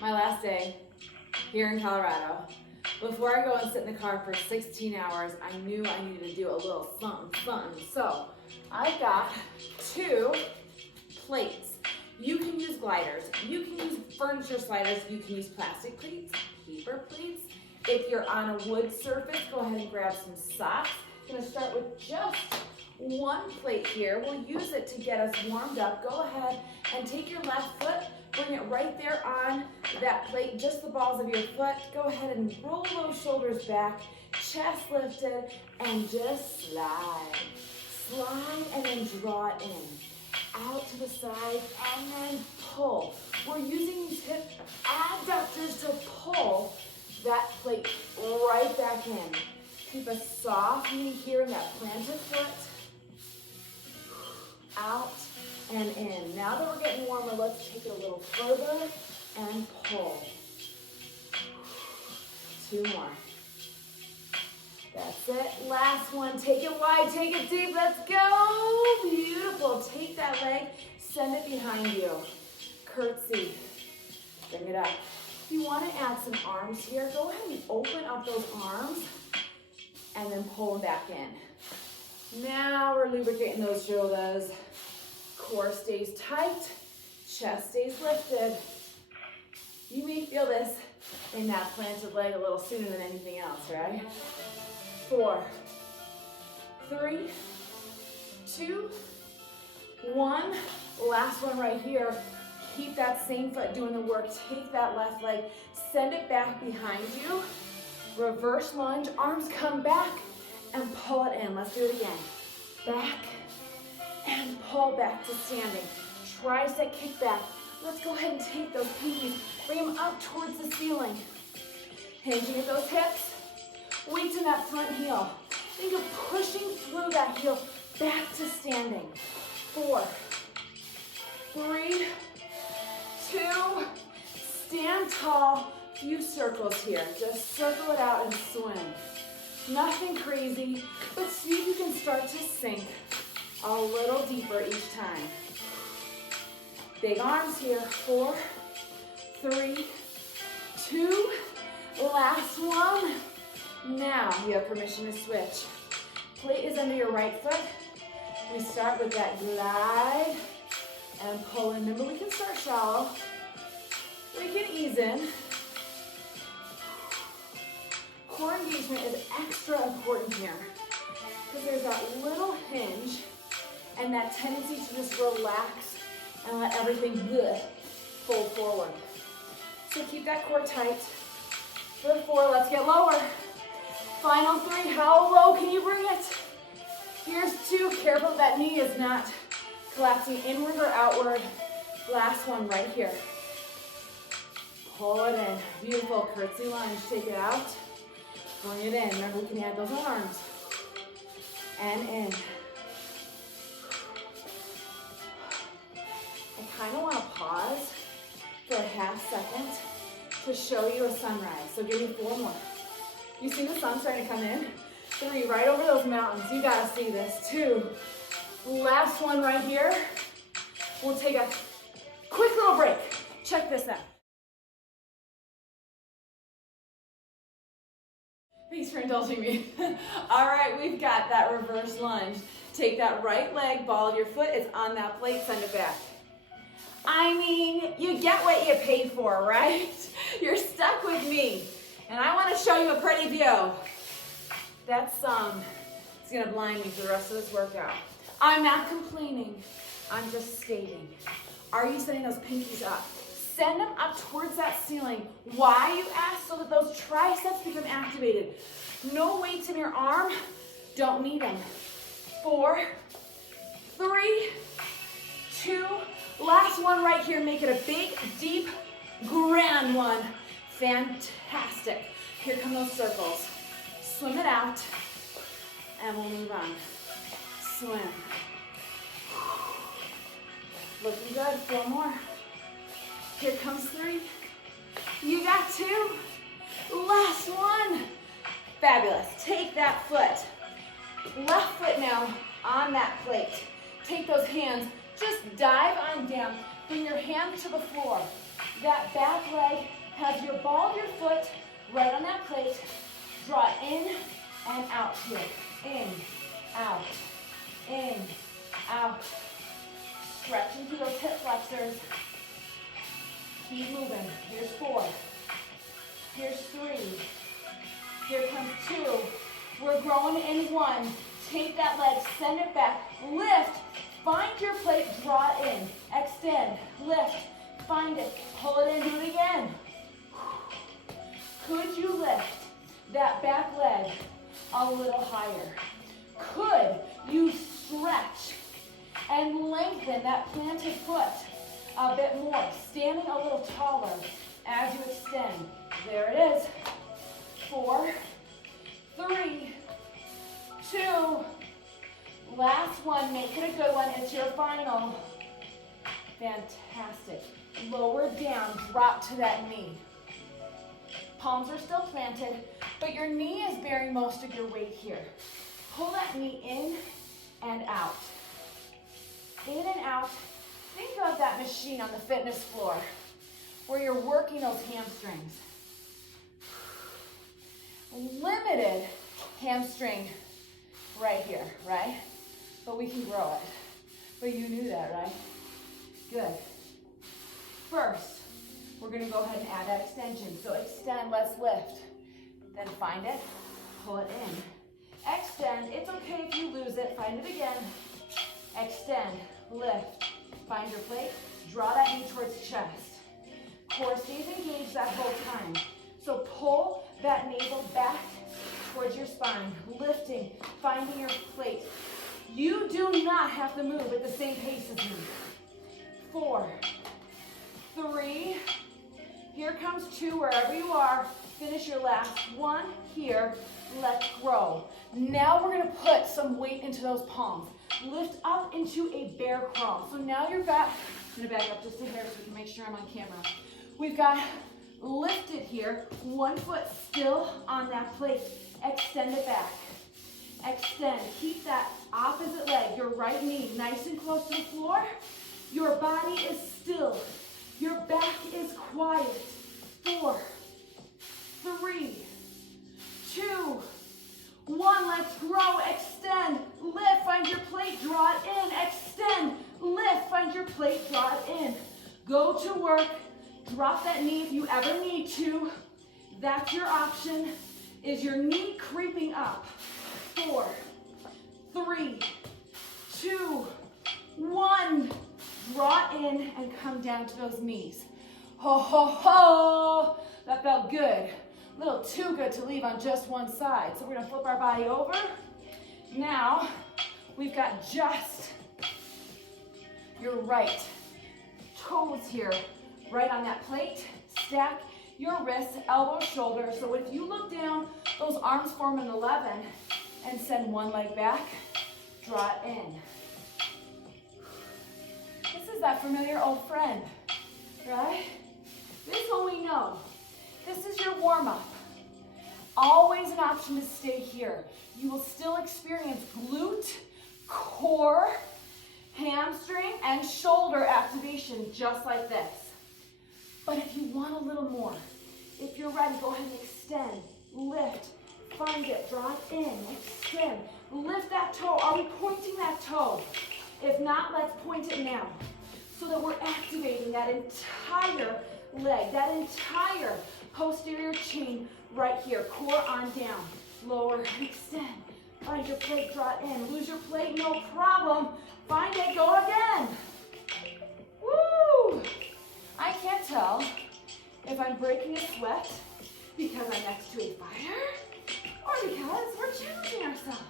my last day here in Colorado. Before I go and sit in the car for 16 hours, I knew I needed to do a little something. So I've got 2 plates. You can use gliders, you can use furniture sliders, you can use plastic plates, paper plates. If you're on a wood surface, go ahead and grab some socks. I'm gonna start with just 1 plate here. We'll use it to get us warmed up. Go ahead and take your left foot, bring it right there on that plate, just the balls of your foot. Go ahead and roll those shoulders back, chest lifted, and just slide. Slide and then draw it in. Out to the side and then pull. We're using these hip adductors to pull that plate right back in. Keep a soft knee here in that planted foot. Out and in. Now that we're getting warmer, let's take it a little further and pull. 2 more. That's it. Last one. Take it wide, take it deep. Let's go. Beautiful. Take that leg, send it behind you. Curtsy. Bring it up. If you want to add some arms here, go ahead and open up those arms and then pull them back in. Now we're lubricating those shoulders. Core stays tight, chest stays lifted. You may feel this in that planted leg a little sooner than anything else, right? 4, 3, 2, 1. Last one right here. Keep that same foot doing the work. Take that left leg, send it back behind you. Reverse lunge, arms come back and pull it in. Let's do it again. Back and pull back to standing. Tricep kick back. Let's go ahead and take those pinkies, bring them up towards the ceiling. Hinging at those hips, weights in that front heel. Think of pushing through that heel back to standing. 4, 3, 2, stand tall. Few circles here. Just circle it out and swim. Nothing crazy, but see if you can start to sink a little deeper each time. Big arms here. 4, 3, 2, last one. Now you have permission to switch. Plate is under your right foot. We start with that glide and pull in. Remember, we can start shallow. We can ease in. Core engagement is extra important here because there's that little hinge and that tendency to just relax and let everything fold forward. So keep that core tight. For 4, let's get lower. Final 3, how low can you bring it? Here's 2, careful that knee is not collapsing inward or outward. Last one right here. Pull it in. Beautiful curtsy lunge. Take it out. Bring it in. Remember, we can add those arms. And in. I kind of want to pause for a half second to show you a sunrise. So give me 4 more. You see the sun starting to come in? 3, right over those mountains. You got to see this. 2, last one right here. We'll take a quick little break. Check this out. Thanks for indulging me. All right, we've got that reverse lunge. Take that right leg, ball of your foot is on that plate, send it back. I mean, you get what you paid for, right? You're stuck with me, and I want to show you a pretty view. That sun is going to blind me for the rest of this workout. I'm not complaining, I'm just stating. Are you setting those pinkies up? Send them up towards that ceiling. Why, you ask? So that those triceps become activated. No weights in your arm. Don't need them. 4, 3, 2, last one right here. Make it a big, deep, grand one. Fantastic. Here come those circles. Swim it out, and we'll move on. Swim. Looking good. 4 more. Here comes 3. You got 2. Last one. Fabulous. Take that foot. Left foot now on that plate. Take those hands. Just dive on down. Bring your hands to the floor. that back leg. Have your ball of your foot right on that plate. Draw it in and out here. In, out, in, out. Stretching through those hip flexors. Keep moving. Here's 4. Here's 3. Here comes 2. We're growing in 1. Take that leg, send it back, lift, find your plate, draw it in, extend, lift, find it, pull it in, do it again. Could you lift that back leg a little higher? Could you stretch and lengthen that planted foot a bit more, standing a little taller as you extend? There it is. 4, 3, 2. Last one. Make it a good one. It's your final. Fantastic. Lower down. Drop to that knee. Palms are still planted, but your knee is bearing most of your weight here. Pull that knee in and out. In and out. Think of that machine on the fitness floor where you're working those hamstrings. Limited hamstring right here, right? But we can grow it. But you knew that, right? Good. First, we're going to go ahead and add that extension. So extend, let's lift. Then find it, pull it in. Extend, it's okay if you lose it, find it again. Extend, lift, find your plate, draw that knee towards the chest. Core stays engaged that whole time. So pull that navel back towards your spine, lifting, finding your plate. You do not have to move at the same pace as me. 4, 3, here comes 2, wherever you are. Finish your last one here. Let's grow. Now we're going to put some weight into those palms. Lift up into a bear crawl. So now you've got, I'm going to back up just a hair so we can make sure I'm on camera. We've got lifted here, one foot still on that plate. Extend it back. Extend. Keep that opposite leg, your right knee, nice and close to the floor. Your body is still. Your back is quiet. 4, 3, 2, 1. Let's grow. Extend. Lift. Find your plate. Draw it in. Extend. Lift. Find your plate. Draw it in. Go to work. Drop that knee if you ever need to. That's your option. Is your knee creeping up? 4, 3, 2, 1. Draw in and come down to those knees. Ho, ho, ho. That felt good. A little too good to leave on just one side. So we're going to flip our body over. Now, we've got just your right toes here, right on that plate. Stack your wrists, elbow, shoulder. So if you look down, those arms form an 11 and send one leg back. Draw it in. This is that familiar old friend, right? This is what we know. This is your warm-up. Always an option to stay here. You will still experience glute, core, hamstring, and shoulder activation just like this. But if you want a little more, if you're ready, go ahead and extend, lift, find it, draw it in, extend, lift that toe. Are we pointing that toe? If not, let's point it now so that we're activating that entire leg, that entire posterior chain right here. Core on down, lower, extend. Find your plate, draw it in. Lose your plate, no problem. Find it, go again. Woo! I can't tell if I'm breaking a sweat because I'm next to a fire or because we're challenging ourselves.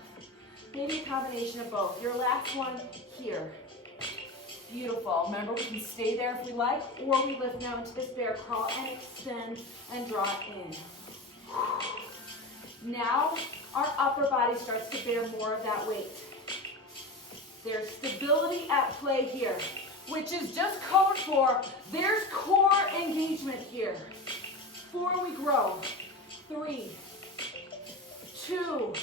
Maybe a combination of both. Your last one here. Beautiful. Remember, we can stay there if we like, or we lift now into this bear crawl and extend and draw it in. Now, our upper body starts to bear more of that weight. There's stability at play here, which is just code for there's core engagement here. 4, we grow. 3, 2,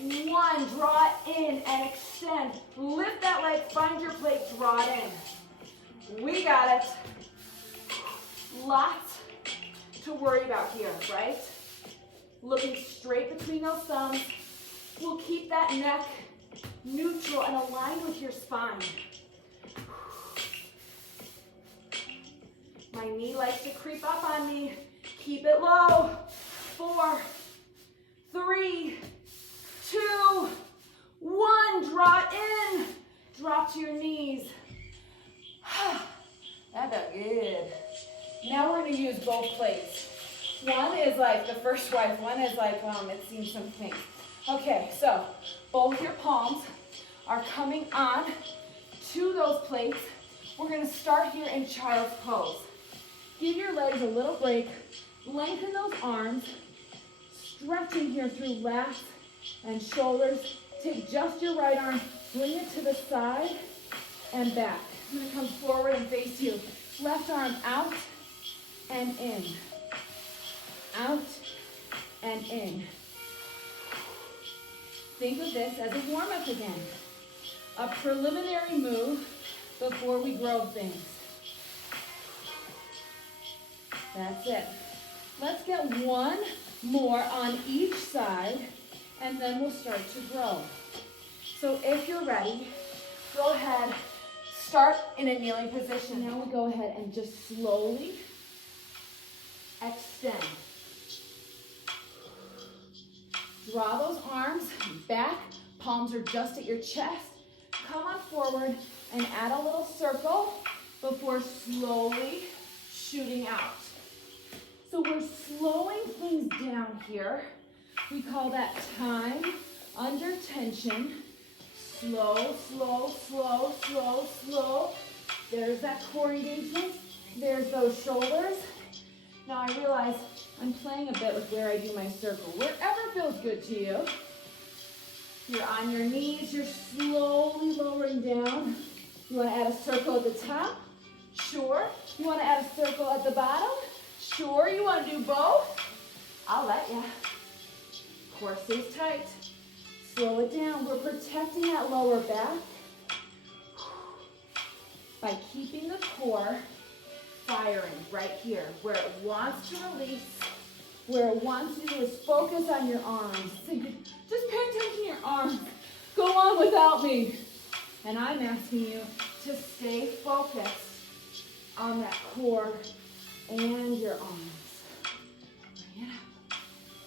1, draw it in and extend. Lift that leg, find your plate, draw it in. We got it. Lots to worry about here, right? Looking straight between those thumbs. We'll keep that neck neutral and aligned with your spine. My knee likes to creep up on me. Keep it low. 4, 3, 2, 1. Draw it in. Drop to your knees. That felt good. Now we're going to use both plates. One is like the first wife. One is like, it's seen some things. Okay, so both your palms are coming on to those plates. We're going to start here in child's pose. Give your legs a little break. Lengthen those arms. Stretching here through lats and shoulders. Take just your right arm. Bring it to the side and back. I'm going to come forward and face you. Left arm out and in. Out and in. Think of this as a warm-up again. A preliminary move before we grow things. That's it. Let's get one more on each side, and then we'll start to grow. So if you're ready, go ahead, start in a kneeling position. Now we go ahead and just slowly extend. Draw those arms back, palms are just at your chest. Come on forward and add a little circle before slowly shooting out. So we're slowing things down here. We call that time under tension. Slow, slow, slow, slow, slow. There's that core engagement. There's those shoulders. Now I realize I'm playing a bit with where I do my circle. Wherever feels good to you. You're on your knees. You're slowly lowering down. You want to add a circle at the top? Sure. You want to add a circle at the bottom? Sure. You want to do both? I'll let you. Core stays tight. Slow it down. We're protecting that lower back by keeping the core firing right here. Where it wants to release, where it wants to do is focus on your arms. So just pay attention to your arms. Go on without me. And I'm asking you to stay focused on that core and your arms. Bring it up.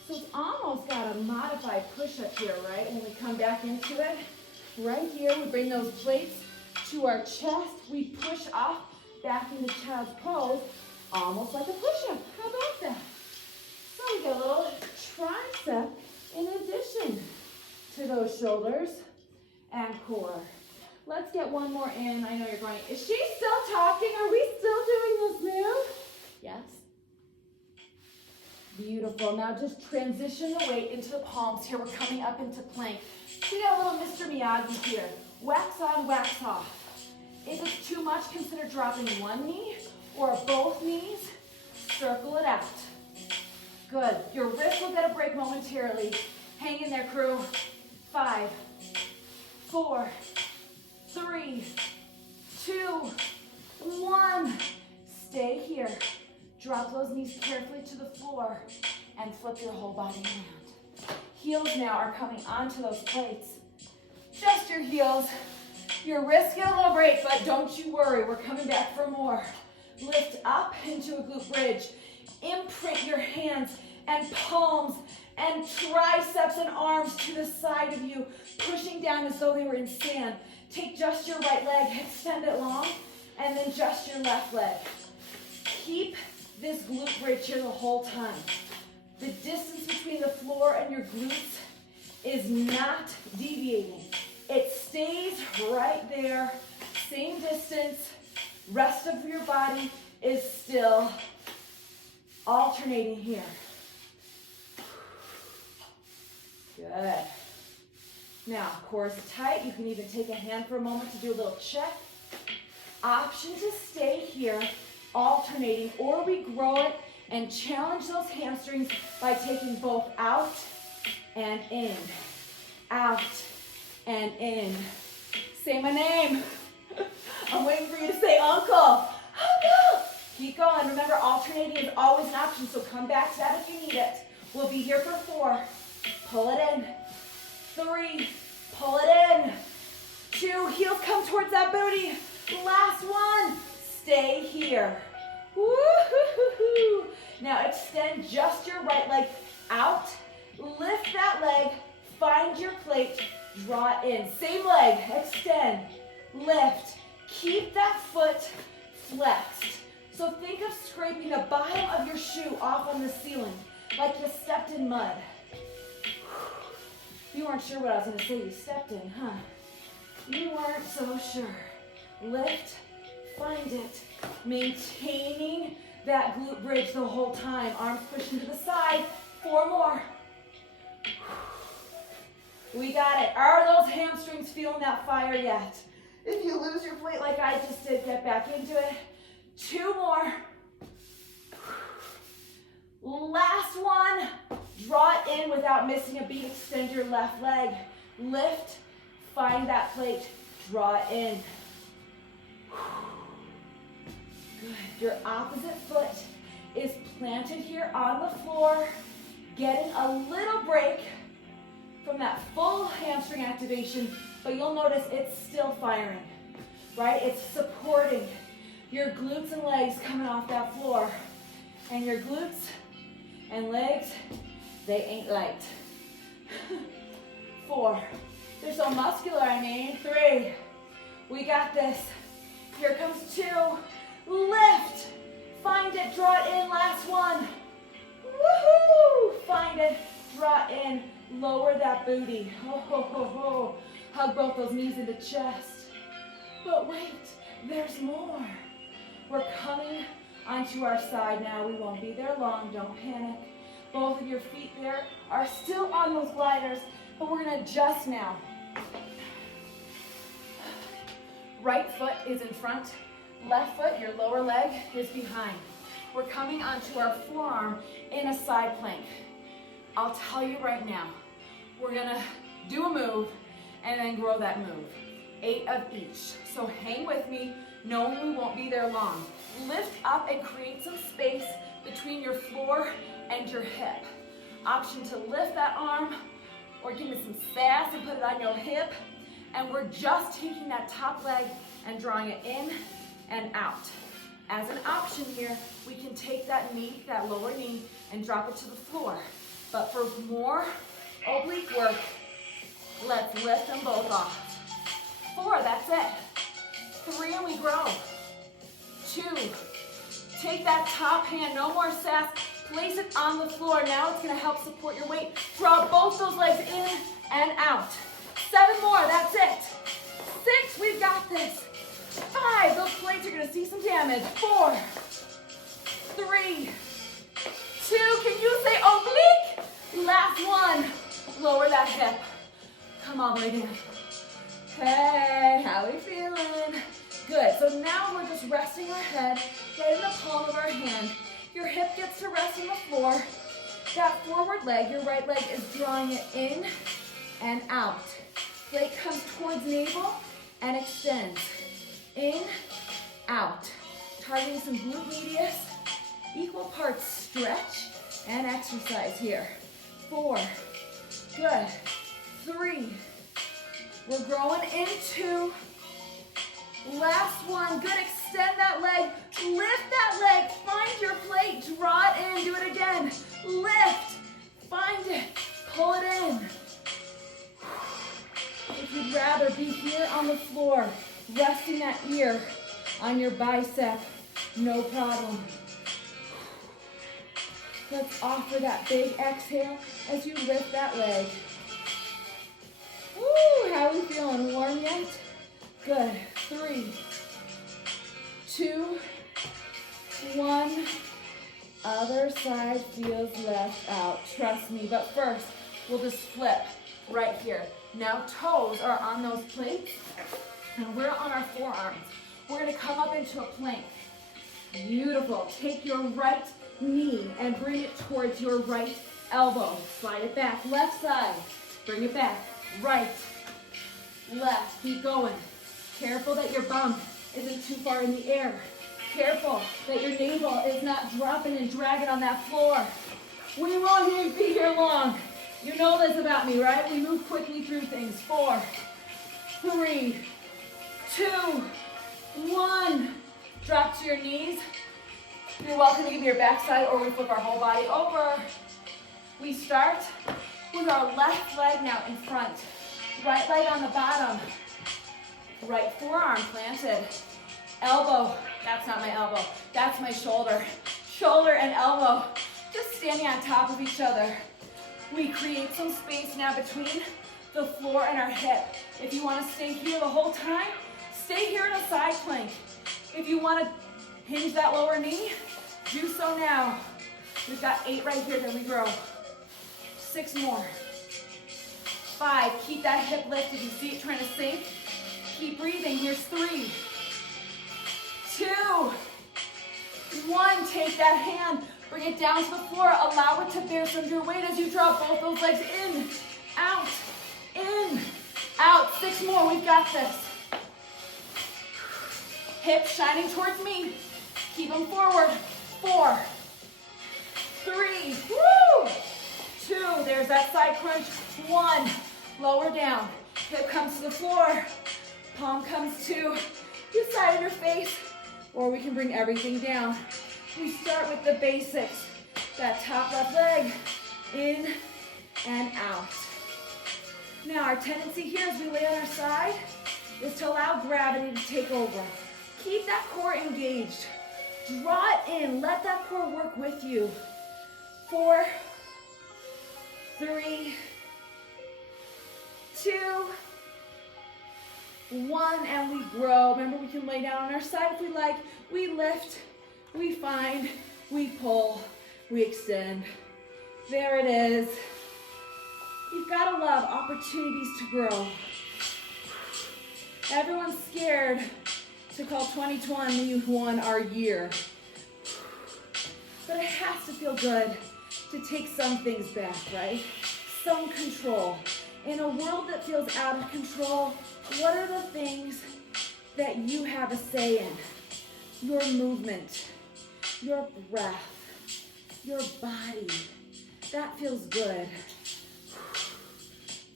So it's almost got a modified push-up here, right? When we come back into it, right here, we bring those plates to our chest. We push up back into child's pose, almost like a push-up. How about that? So we get a little tricep in addition to those shoulders and core. Let's get one more in. I know you're going, is she still talking? Are we still doing this move? Yes. Beautiful. Now just transition the weight into the palms here. We're coming up into plank. So we got a little Mr. Miyagi here. Wax on, wax off. If it's too much, consider dropping one knee or both knees. Circle it out. Good. Your wrist will get a break momentarily. Hang in there, crew. 5, 4, 3, 2, 1. Stay here. Drop those knees carefully to the floor and flip your whole body around. Heels now are coming onto those plates. Just your heels. Your wrists get a little break, but don't you worry. We're coming back for more. Lift up into a glute bridge. Imprint your hands and palms and triceps and arms to the side of you, pushing down as though they were in sand. Take just your right leg, extend it long, and then just your left leg. Keep this glute bridge here the whole time. The distance between the floor and your glutes is not deviating. It stays right there, same distance. Rest of your body is still alternating here. Good. Now, core is tight. You can even take a hand for a moment to do a little check. Option to stay here, alternating, or we grow it and challenge those hamstrings by taking both out and in. Out and in. Say my name. I'm waiting for you to say uncle. Uncle. Keep going. Remember, alternating is always an option, so come back to that if you need it. We'll be here for 4. Pull it in. 3. Pull it in. 2. Heels come towards that booty. Last one. Stay here. Woo-hoo-hoo-hoo. Now extend just your right leg out. Lift that leg. Find your plate. Draw it in. Same leg. Extend. Lift. Keep that foot flexed. So think of scraping the bottom of your shoe off on the ceiling, like you stepped in mud. You weren't sure what I was going to say you stepped in, huh? You weren't so sure. Lift, find it. Maintaining that glute bridge the whole time. Arms pushing to the side. 4 more. We got it. Are those hamstrings feeling that fire yet? If you lose your plate like I just did, get back into it. 2 more. Last one. Draw it in without missing a beat. Extend your left leg. Lift. Find that plate. Draw it in. Good. Your opposite foot is planted here on the floor. Getting a little break from that full hamstring activation, but you'll notice it's still firing, right? It's supporting your glutes and legs coming off that floor. And your glutes and legs, they ain't light. 4. They're so muscular, I mean. 3. We got this. Here comes 2. Lift. Find it, draw it in. Last one. Woohoo! Find it, draw it in. Lower that booty. Ho, ho, ho, ho. Hug both those knees into chest. But wait, there's more. We're coming onto our side now. We won't be there long. Don't panic. Both of your feet there are still on those gliders, but we're going to adjust now. Right foot is in front. Left foot, your lower leg, is behind. We're coming onto our forearm in a side plank. I'll tell you right now, we're gonna do a move and then grow that move. 8 of each. So hang with me, knowing we won't be there long. Lift up and create some space between your floor and your hip. Option to lift that arm or give me some sass and put it on your hip. And we're just taking that top leg and drawing it in and out. As an option here, we can take that knee, that lower knee, and drop it to the floor. But for more oblique work, let's lift them both off. 4, that's it. 3, and we grow. 2, take that top hand, no more sass, place it on the floor. Now it's gonna help support your weight. Draw both those legs in and out. 7 more, that's it. 6, we've got this. 5, those plates are gonna see some damage. 4, 3, 2, can you say oblique? Last one, lower that hip. Come all the way down. Hey, how we feeling? Good, so now we're just resting our head right in the palm of our hand. Your hip gets to rest on the floor. That forward leg, your right leg, is drawing it in and out. Plate comes towards navel and extends. In, out. Targeting some glute medius. Equal parts stretch and exercise here. 4, good. 3, we're growing into. Last one, good, extend that leg, lift that leg, find your plate, draw it in, do it again. Lift, find it, pull it in. If you'd rather be here on the floor, resting that ear on your bicep, no problem. Let's offer that big exhale as you lift that leg. Woo, how are we feeling? Warm yet? Good. 3, 2, 1. Other side feels left out. Trust me. But first, we'll just flip right here. Now toes are on those plates, and we're on our forearms. We're going to come up into a plank. Beautiful. Take your right knee and bring it towards your right elbow. Slide it back. Left side. Bring it back. Right. Left. Keep going. Careful that your bum isn't too far in the air. Careful that your navel is not dropping and dragging on that floor. We won't be here long. You know this about me, right? We move quickly through things. 4, 3, 2, 1. Drop to your knees. You're welcome to give me your backside or we flip our whole body over. We start with our left leg now in front. Right leg on the bottom. Right forearm planted. Elbow, that's not my elbow, that's my shoulder. Shoulder and elbow, just standing on top of each other. We create some space now between the floor and our hip. If you want to stay here the whole time, stay here in a side plank. If you want to hinge that lower knee, do so now. We've got 8 right here, then we grow. 6 more. 5, keep that hip lifted. You see it trying to sink? Keep breathing. Here's 3, 2, 1. Take that hand, bring it down to the floor. Allow it to bear some of your weight as you drop both those legs in, out, in, out. 6 more. We've got this. Hips shining towards me. Keep them forward. 4, 3, woo! 2, there's that side crunch. 1, lower down. Hip comes to the floor. Palm comes to the side of your face. Or we can bring everything down. We start with the basics. That top left leg, in and out. Now our tendency here as we lay on our side is to allow gravity to take over. Keep that core engaged. Draw it in, let that core work with you. 4, 3, 2, 1, and we grow. Remember, we can lay down on our side if we like. We lift, we find, we pull, we extend. There it is. You've got to love opportunities to grow. Everyone's scared to call 2021 our year. But it has to feel good to take some things back, right? Some control. In a world that feels out of control, what are the things that you have a say in? Your movement, your breath, your body. That feels good.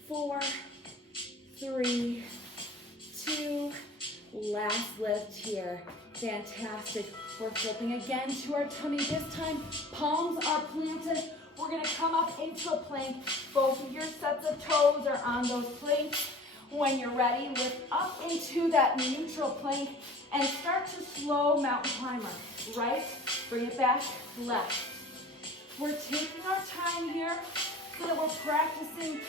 4, 3, 2, last lift here. Fantastic. We're flipping again to our tummy. This time, palms are planted. We're gonna come up into a plank. Both of your sets of toes are on those planks. When you're ready, lift up into that neutral plank and start to slow mountain climber. Right, bring it back, left. We're taking our time here so that we're practicing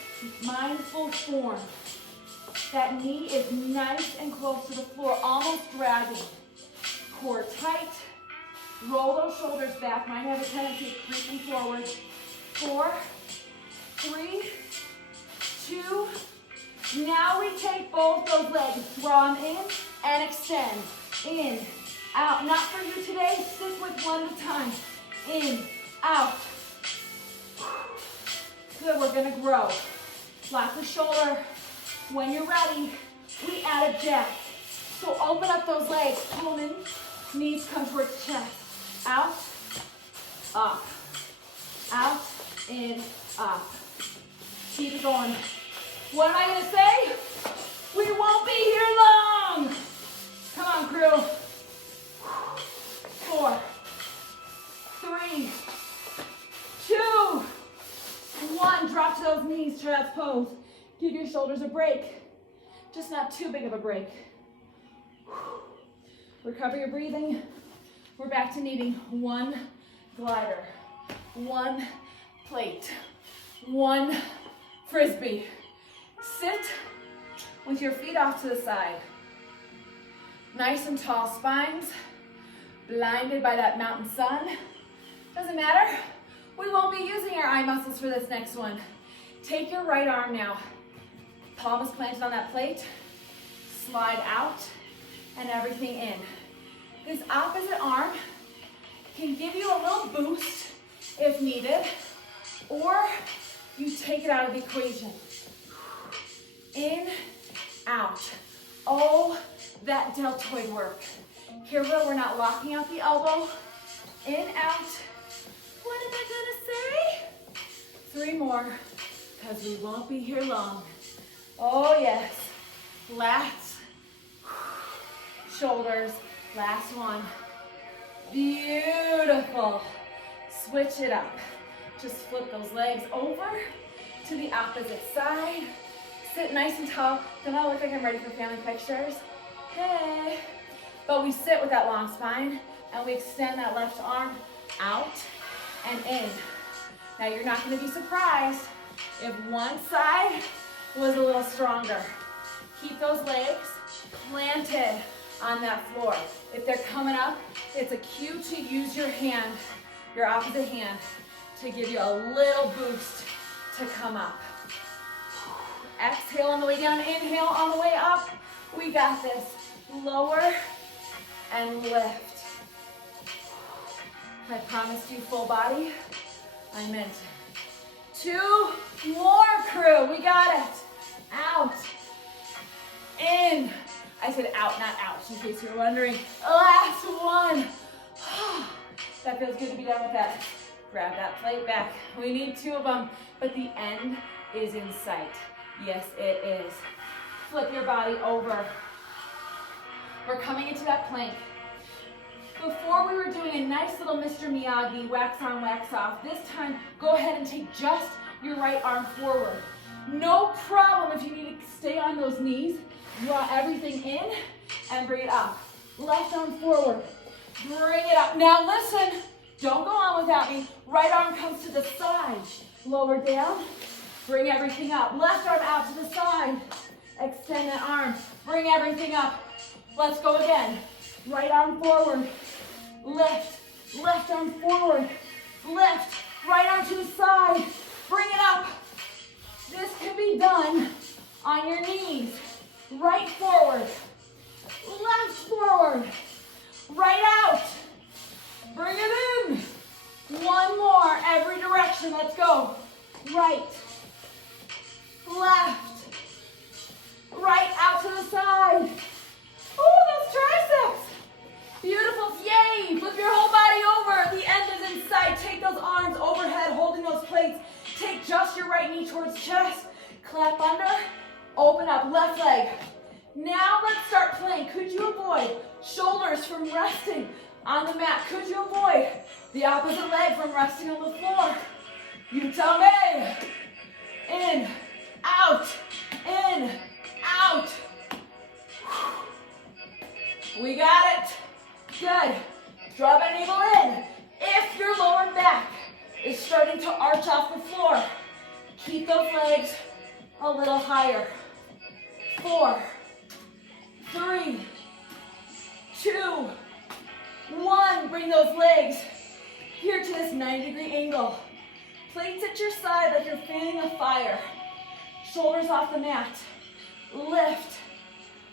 mindful form. That knee is nice and close to the floor, almost dragging. Core tight. Roll those shoulders back. Mine have a tendency of creeping forward. 4, 3, 2. Now we take both those legs, draw them in and extend. In, out. Not for you today. Stick with one at a time. In, out. Good. We're gonna grow. Lock the shoulder. When you're ready, we add a jack. So open up those legs. Pull in. Knees come towards chest. Out, up, out, in, up. Keep it going. What am I going to say? We won't be here long. Come on, crew. 4, 3, 2, 1. Drop to those knees, child's pose. Give your shoulders a break. Just not too big of a break. Recover your breathing. We're back to needing 1 glider, 1 plate, 1 frisbee. Sit with your feet off to the side. Nice and tall spines, blinded by that mountain sun. Doesn't matter. We won't be using our eye muscles for this next one. Take your right arm now. Palm is planted on that plate. Slide out and everything in. This opposite arm can give you a little boost if needed, or you take it out of the equation. In, out. Oh, that deltoid work. Careful, we're not locking out the elbow. In, out. What am I gonna say? 3 more, because we won't be here long. Oh yes. Lats, shoulders, last one. Beautiful. Switch it up. Just flip those legs over to the opposite side. Sit nice and tall. Don't I look like I'm ready for family pictures? Hey. But we sit with that long spine and we extend that left arm out and in. Now you're not going to be surprised if one side was a little stronger. Keep those legs planted on that floor. If they're coming up, it's a cue to use your hand, your opposite hand, to give you a little boost to come up. Exhale on the way down, inhale on the way up. We got this. Lower and lift. I promised you full body. I meant it. 2 more, crew. We got it. Out. In. I said out, not out, in case you're wondering. Last one. That feels good to be done with that. Grab that plate back. We need 2 of them, but the end is in sight. Yes, it is. Flip your body over. We're coming into that plank. Before we were doing a nice little Mr. Miyagi, wax on, wax off. This time, go ahead and take just your right arm forward. No problem if you need to stay on those knees. Draw everything in and bring it up. Left arm forward. Bring it up. Now listen, don't go on without me. Right arm comes to the side. Lower down. Bring everything up. Left arm out to the side. Extend that arm. Bring everything up. Let's go again. Right arm forward. Lift. Left arm forward. Lift. Right arm to the side. Bring it up. This can be done on your knees. Right forward. Left forward. Right out. Bring it in. 1 more. Every direction. Let's go. Right. Left. Right out to the side. Oh, those triceps. Beautiful. Yay. Flip your whole body over. The end is in sight. Take those arms overhead, holding those plates. Take just your right knee towards chest. Clap under. Open up. Left leg. Now let's start plank. Could you avoid shoulders from resting on the mat? Could you avoid the opposite leg from resting on the floor? You tell me. In. Out. In. Out. We got it. Good. Draw that navel in. If your lower back is starting to arch off the floor, keep those legs a little higher. 4, 3, 2, 1. Bring those legs here to this 90-degree angle. Plates at your side like you're fanning a fire. Shoulders off the mat. Lift.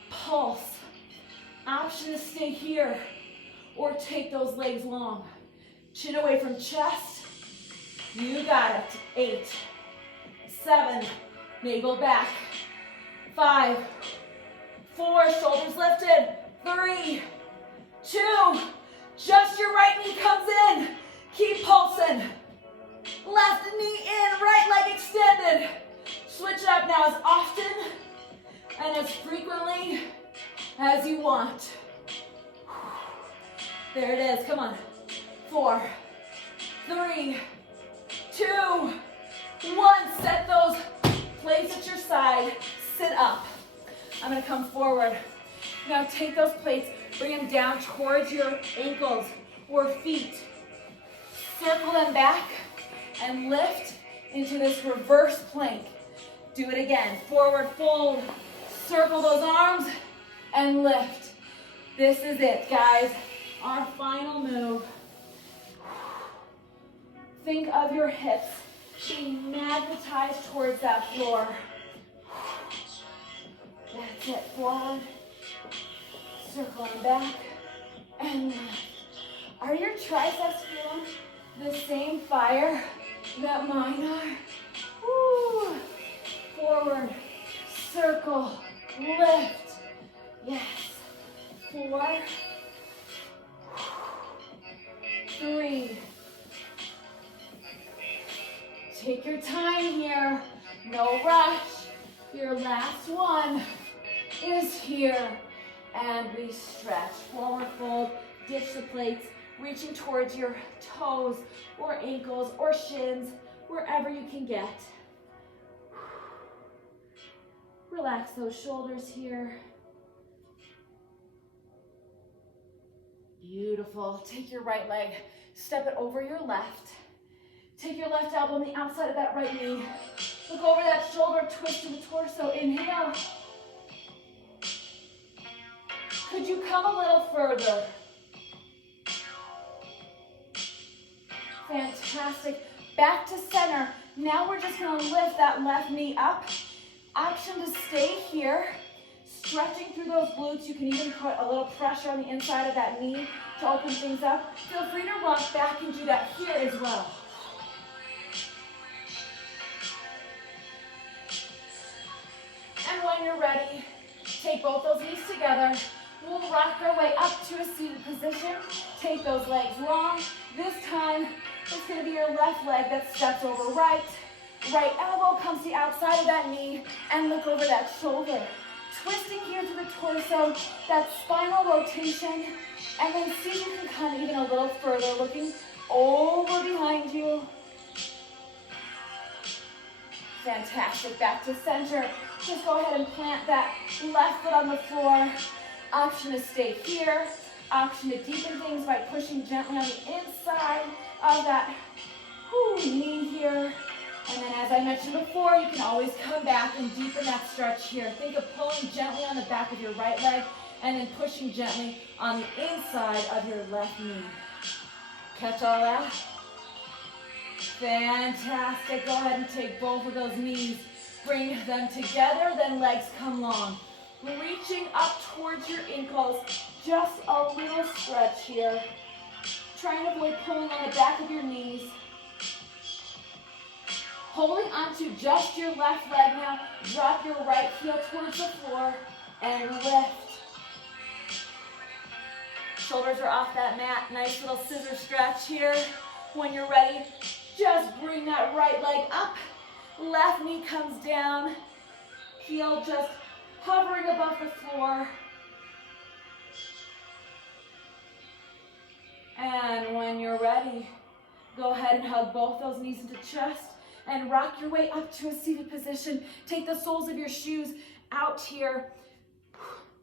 Pulse. Option to stay here or take those legs long. Chin away from chest. You got it. 8, 7, navel back. 5, 4, shoulders lifted. 3, 2, just your right knee comes in. Keep pulsing. Left knee in, right leg extended. Switch it up now as often and as frequently as you want. There it is, come on. 4, 3, 2, 1. Set those plates at your side. Sit up. I'm gonna come forward. Now take those plates, bring them down towards your ankles or feet. Circle them back and lift into this reverse plank. Do it again. Forward fold. Circle those arms and lift. This is it, guys. Our final move. Think of your hips being magnetized towards that floor. That's it. Forward. Circle them back and lift. Are your triceps feeling the same fire that mine are? Woo. Forward, circle, lift. Yes. 4, 3. Take your time here. No rush. Your last one is here. And we stretch. Forward fold. Ditch the plates. Reaching towards your toes or ankles or shins, wherever you can get. Relax those shoulders here. Beautiful. Take your right leg, step it over your left. Take your left elbow on the outside of that right knee. Look over that shoulder, twist to the torso. Inhale. Could you come a little further? Fantastic. Back to center. Now we're just going to lift that left knee up. Option to stay here. Stretching through those glutes. You can even put a little pressure on the inside of that knee to open things up. Feel free to rock back and do that here as well. And when you're ready, take both those knees together. We'll rock our way up to a seated position. Take those legs long. This time, it's going to be your left leg that steps over right. Right elbow comes to the outside of that knee and look over that shoulder. Twisting here to the torso, that spinal rotation, and then see if you can come even a little further, looking over behind you. Fantastic. Back to center. Just go ahead and plant that left foot on the floor. Option to stay here. Option to deepen things by pushing gently on the inside of that knee here. And then as I mentioned before, you can always come back and deepen that stretch here. Think of pulling gently on the back of your right leg and then pushing gently on the inside of your left knee. Catch all that? Fantastic. Go ahead and take both of those knees. Bring them together, then legs come long. Reaching up towards your ankles. Just a little stretch here. Trying to avoid pulling on the back of your knees. Holding onto just your left leg now. Drop your right heel towards the floor and lift. Shoulders are off that mat. Nice little scissor stretch here. When you're ready, just bring that right leg up. Left knee comes down. Heel just hovering above the floor. And when you're ready, go ahead and hug both those knees into chest and rock your way up to a seated position. Take the soles of your shoes out here.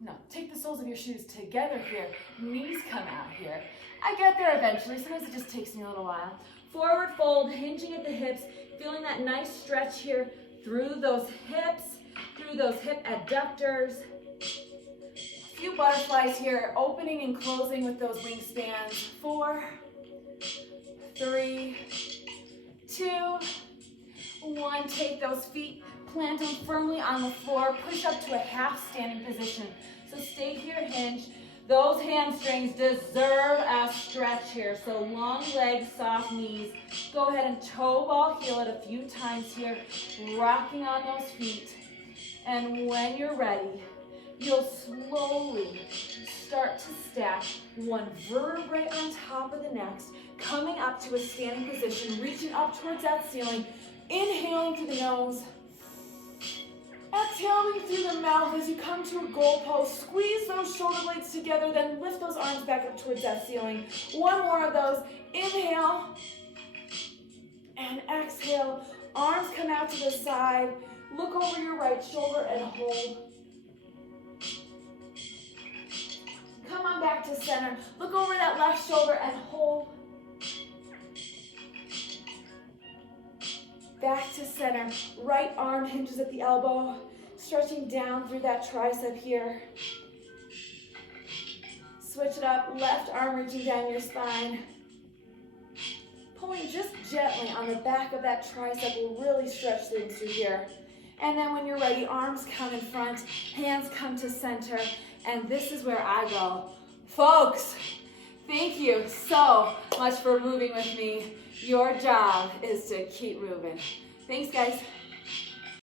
No, take the soles of your shoes together here. Knees come out here. I get there eventually. Sometimes it just takes me a little while. Forward fold, hinging at the hips, feeling that nice stretch here through those hips, through those hip adductors. A few butterflies here, opening and closing with those wingspans. 4, 3, 2, 1. Take those feet, plant them firmly on the floor. Push up to a half standing position. So stay here hinged. Those hamstrings deserve a stretch here. So long legs, soft knees. Go ahead and toe ball heel it a few times here. Rocking on those feet. And when you're ready, you'll slowly start to stack one vertebrae on top of the next, coming up to a standing position, reaching up towards that ceiling, inhaling through the nose, exhaling through the mouth as you come to a goalpost. Squeeze those shoulder blades together, then lift those arms back up towards that ceiling. One more of those. Inhale and exhale. Arms come out to the side. Look over your right shoulder and hold. Come on back to center. Look over that left shoulder and hold. Back to center. Right arm hinges at the elbow. Stretching down through that tricep here. Switch it up. Left arm reaching down your spine. Pulling just gently on the back of that tricep will really stretch things through here. And then when you're ready, arms come in front, hands come to center, and this is where I go. Folks, thank you so much for moving with me. Your job is to keep moving. Thanks, guys.